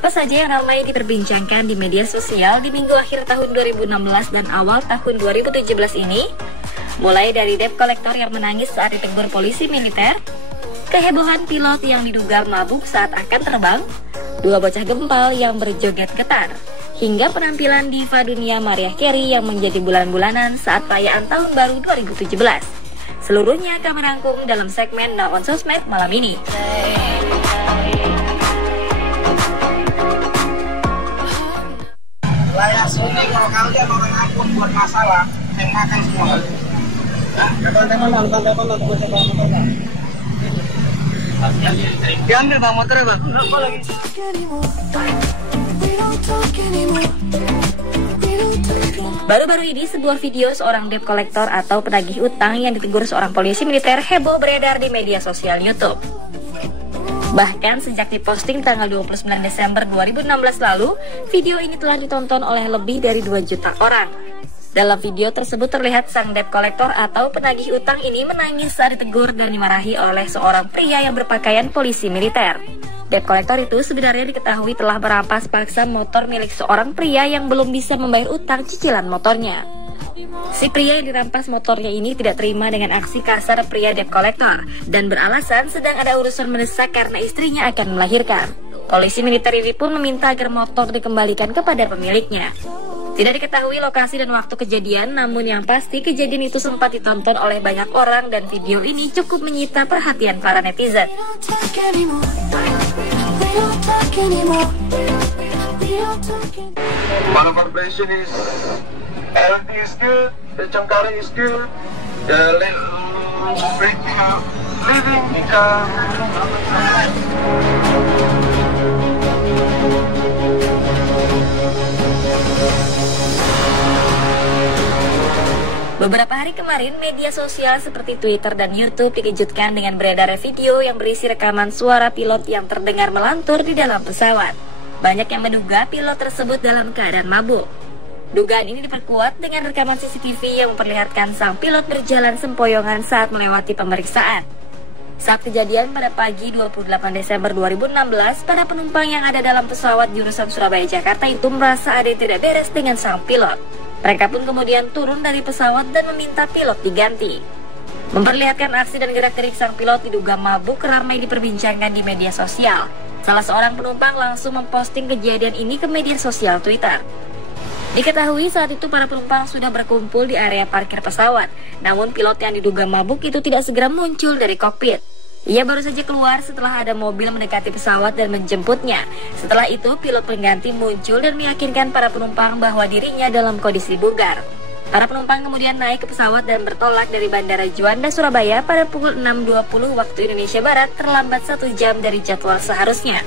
Apa saja yang ramai diperbincangkan di media sosial di minggu akhir tahun 2016 dan awal tahun 2017 ini? Mulai dari debt collector yang menangis saat ditegur polisi militer, kehebohan pilot yang diduga mabuk saat akan terbang, dua bocah gempal yang berjoget getar, hingga penampilan diva dunia Mariah Carey yang menjadi bulan-bulanan saat perayaan Tahun Baru 2017. Seluruhnya kami rangkum dalam segmen Now on Sosmed malam ini. Layak sini kalau kalian orang akun buat masalah, yang makan semua. Diambil bang motornya bang. Apa lagi? Baru-baru ini sebuah video seorang debt collector atau penagih utang yang ditegur seorang polisi militer heboh beredar di media sosial YouTube. Bahkan sejak diposting tanggal 29 Desember 2016 lalu, video ini telah ditonton oleh lebih dari 2 juta orang. Dalam video tersebut terlihat sang debt collector atau penagih utang ini menangis saat ditegur dan dimarahi oleh seorang pria yang berpakaian polisi militer. Debt collector itu sebenarnya diketahui telah merampas paksa motor milik seorang pria yang belum bisa membayar utang cicilan motornya. Si pria yang dirampas motornya ini tidak terima dengan aksi kasar pria debt collector dan beralasan sedang ada urusan mendesak karena istrinya akan melahirkan. Polisi militer ini pun meminta agar motor dikembalikan kepada pemiliknya. Tidak diketahui lokasi dan waktu kejadian, namun yang pasti kejadian itu sempat ditonton oleh banyak orang dan video ini cukup menyita perhatian para netizen. LD is good, the Changkari is good, the living Beberapa hari kemarin, media sosial seperti Twitter dan YouTube dikejutkan dengan beredarnya video yang berisi rekaman suara pilot yang terdengar melantur di dalam pesawat. Banyak yang menduga pilot tersebut dalam keadaan mabuk. Dugaan ini diperkuat dengan rekaman CCTV yang memperlihatkan sang pilot berjalan sempoyongan saat melewati pemeriksaan. Saat kejadian pada pagi 28 Desember 2016, para penumpang yang ada dalam pesawat jurusan Surabaya-Jakarta itu merasa ada yang tidak beres dengan sang pilot. Mereka pun kemudian turun dari pesawat dan meminta pilot diganti. Memperlihatkan aksi dan gerak-gerik sang pilot diduga mabuk ramai diperbincangkan di media sosial. Salah seorang penumpang langsung memposting kejadian ini ke media sosial Twitter. Diketahui saat itu para penumpang sudah berkumpul di area parkir pesawat, namun pilot yang diduga mabuk itu tidak segera muncul dari kokpit. Ia baru saja keluar setelah ada mobil mendekati pesawat dan menjemputnya. Setelah itu, pilot pengganti muncul dan meyakinkan para penumpang bahwa dirinya dalam kondisi bugar. Para penumpang kemudian naik ke pesawat dan bertolak dari Bandara Juanda, Surabaya pada pukul 6.20 waktu Indonesia Barat, terlambat 1 jam dari jadwal seharusnya.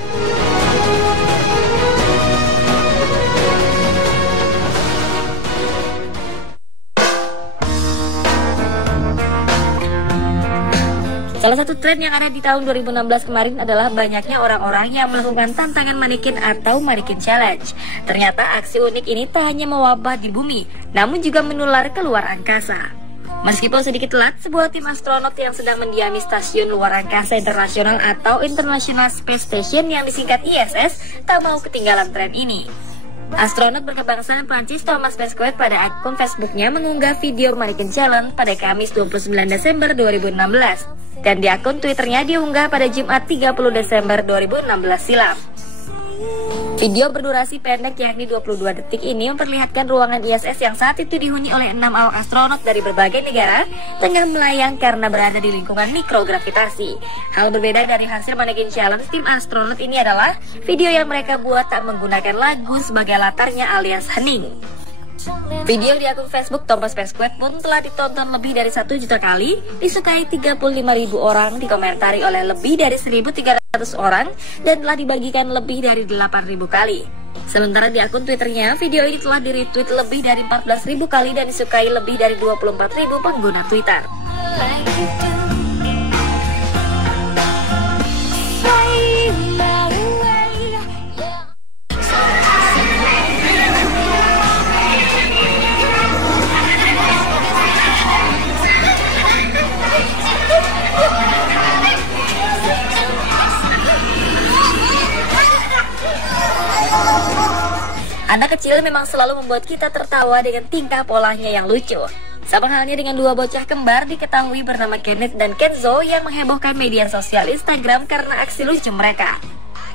Salah satu tren yang ada di tahun 2016 kemarin adalah banyaknya orang-orang yang melakukan tantangan manekin atau manekin challenge. Ternyata aksi unik ini tak hanya mewabah di bumi, namun juga menular ke luar angkasa. Meskipun sedikit telat, sebuah tim astronot yang sedang mendiami stasiun luar angkasa internasional atau International Space Station yang disingkat ISS tak mau ketinggalan tren ini. Astronot berkebangsaan Prancis Thomas Pesquet pada akun Facebooknya mengunggah video manekin challenge pada Kamis 29 Desember 2016. Dan di akun Twitternya diunggah pada Jumat 30 Desember 2016 silam. Video berdurasi pendek yakni 22 detik ini memperlihatkan ruangan ISS yang saat itu dihuni oleh 6 awak astronot dari berbagai negara tengah melayang karena berada di lingkungan mikrogravitasi. Hal berbeda dari hasil manekin challenge tim astronot ini adalah video yang mereka buat tak menggunakan lagu sebagai latarnya alias hening. Video di akun Facebook Thomas Pesquet pun telah ditonton lebih dari 1 juta kali, disukai 35.000 orang, dikomentari oleh lebih dari 1.300 orang, dan telah dibagikan lebih dari 8.000 kali. Sementara di akun Twitternya, video ini telah di-retweet lebih dari 14.000 kali dan disukai lebih dari 24.000 pengguna Twitter. Anak kecil memang selalu membuat kita tertawa dengan tingkah polanya yang lucu. Sama halnya dengan dua bocah kembar diketahui bernama Kenneth dan Kenzo yang menghebohkan media sosial Instagram karena aksi lucu mereka.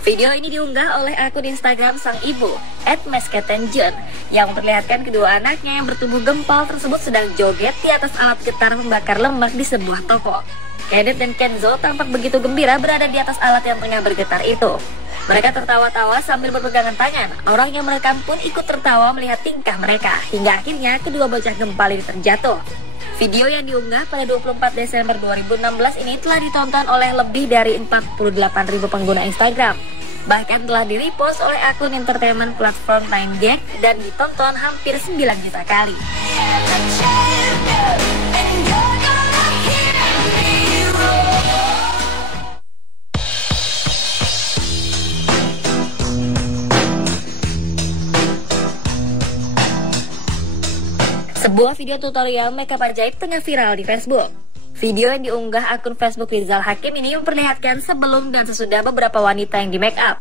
Video ini diunggah oleh akun Instagram sang ibu, @mesketenjun, yang memperlihatkan kedua anaknya yang bertubuh gempal tersebut sedang joget di atas alat getar membakar lemak di sebuah toko. Kenneth dan Kenzo tampak begitu gembira berada di atas alat yang tengah bergetar itu. Mereka tertawa-tawa sambil berpegangan tangan. Orang yang merekam pun ikut tertawa melihat tingkah mereka, hingga akhirnya kedua bocah gempal ini terjatuh. Video yang diunggah pada 24 Desember 2016 ini telah ditonton oleh lebih dari 48.000 pengguna Instagram. Bahkan telah di-repost oleh akun entertainment platform 9gag dan ditonton hampir 9 juta kali. Sebuah video tutorial makeup ajaib tengah viral di Facebook. Video yang diunggah akun Facebook Rizal Hakim ini memperlihatkan sebelum dan sesudah beberapa wanita yang di make up.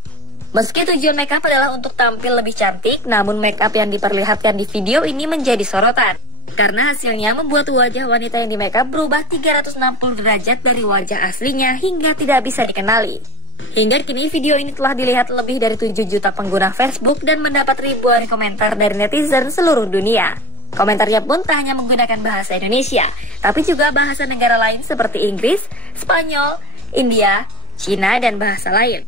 Meski tujuan make up adalah untuk tampil lebih cantik, namun make up yang diperlihatkan di video ini menjadi sorotan. Karena hasilnya membuat wajah wanita yang di make up berubah 360 derajat dari wajah aslinya hingga tidak bisa dikenali. Hingga kini video ini telah dilihat lebih dari 7 juta pengguna Facebook dan mendapat ribuan komentar dari netizen seluruh dunia. Komentarnya pun tak hanya menggunakan bahasa Indonesia, tapi juga bahasa negara lain seperti Inggris, Spanyol, India, Cina, dan bahasa lain.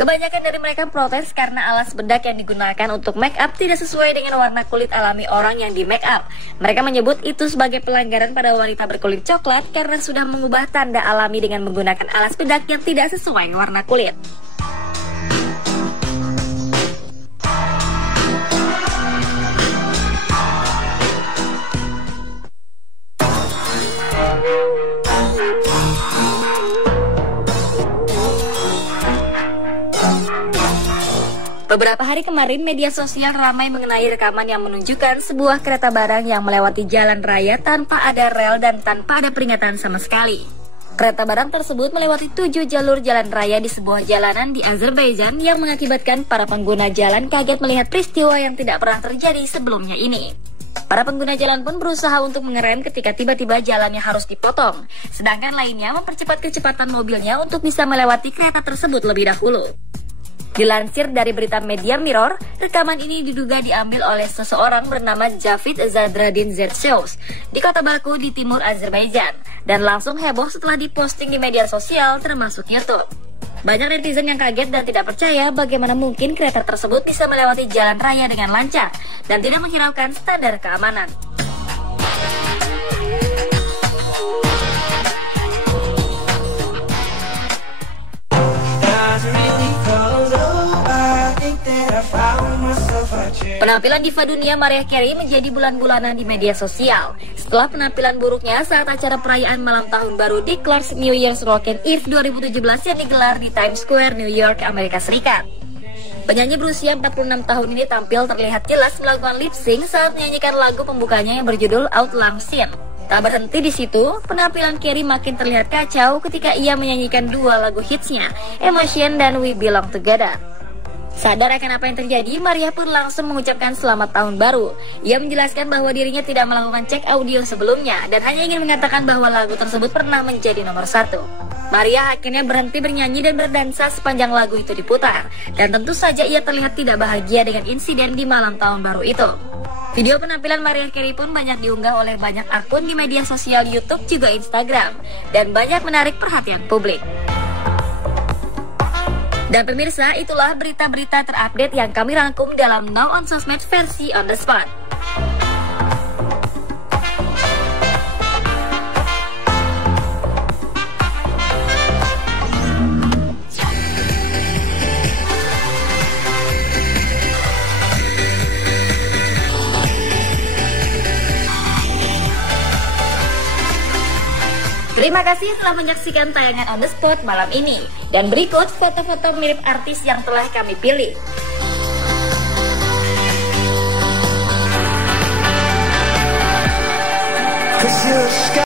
Kebanyakan dari mereka protes karena alas bedak yang digunakan untuk make up tidak sesuai dengan warna kulit alami orang yang di make up. Mereka menyebut itu sebagai pelanggaran pada wanita berkulit coklat karena sudah mengubah tanda alami dengan menggunakan alas bedak yang tidak sesuai warna kulit. Beberapa hari kemarin, media sosial ramai mengenai rekaman yang menunjukkan sebuah kereta barang yang melewati jalan raya tanpa ada rel dan tanpa ada peringatan sama sekali. Kereta barang tersebut melewati 7 jalur jalan raya di sebuah jalanan di Azerbaijan yang mengakibatkan para pengguna jalan kaget melihat peristiwa yang tidak pernah terjadi sebelumnya ini. Para pengguna jalan pun berusaha untuk mengerem ketika tiba-tiba jalannya harus dipotong, sedangkan lainnya mempercepat kecepatan mobilnya untuk bisa melewati kereta tersebut lebih dahulu. Dilansir dari berita media Mirror, rekaman ini diduga diambil oleh seseorang bernama Javid Zadradin Zerseus di kota Baku di timur Azerbaijan dan langsung heboh setelah diposting di media sosial termasuk YouTube. Banyak netizen yang kaget dan tidak percaya bagaimana mungkin kereta tersebut bisa melewati jalan raya dengan lancar dan tidak menghiraukan standar keamanan. Penampilan diva dunia Mariah Carey menjadi bulan-bulanan di media sosial setelah penampilan buruknya saat acara perayaan malam tahun baru di Clark's New Year's Rockin' Eve 2017 yang digelar di Times Square, New York, Amerika Serikat. Penyanyi berusia 46 tahun ini tampil terlihat jelas melakukan lip sync saat menyanyikan lagu pembukanya yang berjudul Outlaw Sin. Tak berhenti di situ, penampilan Carey makin terlihat kacau ketika ia menyanyikan dua lagu hitsnya, Emotion dan We Belong Together. Sadar akan apa yang terjadi, Maria pun langsung mengucapkan selamat tahun baru. Ia menjelaskan bahwa dirinya tidak melakukan cek audio sebelumnya dan hanya ingin mengatakan bahwa lagu tersebut pernah menjadi nomor 1. Maria akhirnya berhenti bernyanyi dan berdansa sepanjang lagu itu diputar. Dan tentu saja ia terlihat tidak bahagia dengan insiden di malam tahun baru itu. Video penampilan Mariah Carey pun banyak diunggah oleh banyak akun di media sosial YouTube juga Instagram dan banyak menarik perhatian publik. Dan pemirsa, itulah berita-berita terupdate yang kami rangkum dalam Now on Sosmed versi on the spot. Terima kasih telah menyaksikan tayangan On The Spot malam ini. Dan berikut foto-foto mirip artis yang telah kami pilih.